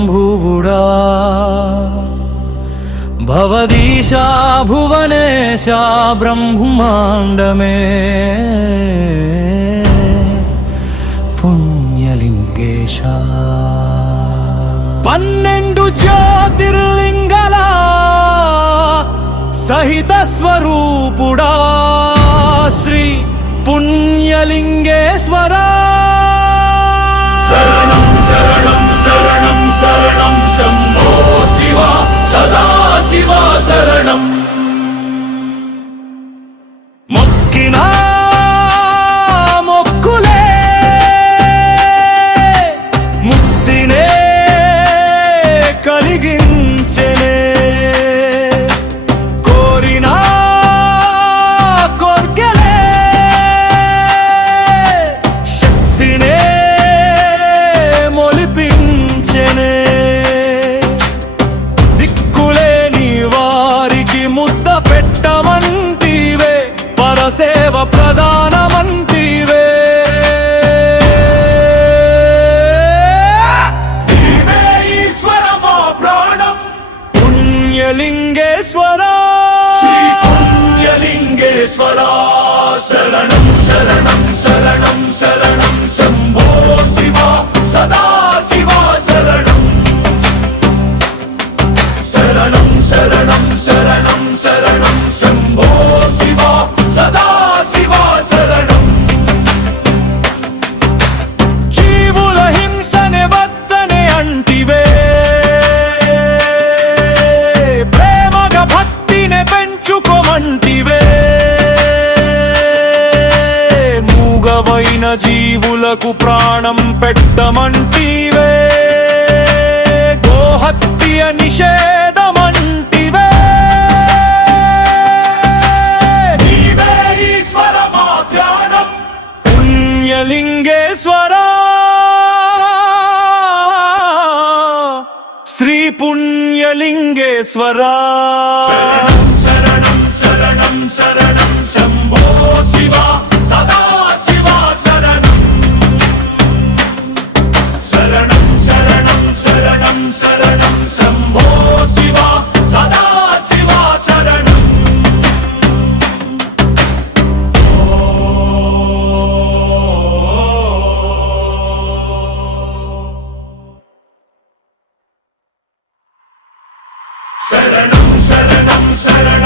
స్వయంభువుడా భవదీశా భువనేశా బ్రహ్మాండమే పుణ్యలింగేశా 12 జ్యోతిర్లింగల సహిత స్వరూపుడా శ్రీ పుణ్యలింగేశ్వరా శరణం శరణం శరణం శరణం శంభో శివ సదా శివ శరణం మొక్కినా మొక్కులే ముక్తినే కలిగించెనే కోరినా కోర్కెలే శక్తినే మొలిపించెనే దిక్కులేని వారికి ముద్ద పెట్టమంటివే పరసేవ ప్రధానమంటివే నీవే ఈశ్వర మా ప్రాణం పుణ్యలింగేశ్వరా శ్రీ పుణ్యలింగేశ్వర శరణం శరణం శరణం శరణం శంభో శివ సదా శివ శరణం శరణం శరణం శరణం శరణం శంభో శివ సదా శివ శరణం జీవుల హింసనే వద్దనే అంటివే ప్రేమగా భక్తిని పెంచుకోమంటివే మూగవైన జీవులకు ప్రాణం పెట్టమంటివే గోహత్య నిషేధమంటివే నీవే ఈశ్వర మా ధ్యానం పుణ్యలింగేశ్వరా శ్రీ పుణ్యలింగేశ్వరా శరణం శరణం శరణం శరణం శంభో శివ సదా శివ శరణం శరణం శరణం శరణం శరణం శంభో శివ సదా శివ శరణం శరణం శరణం శరణం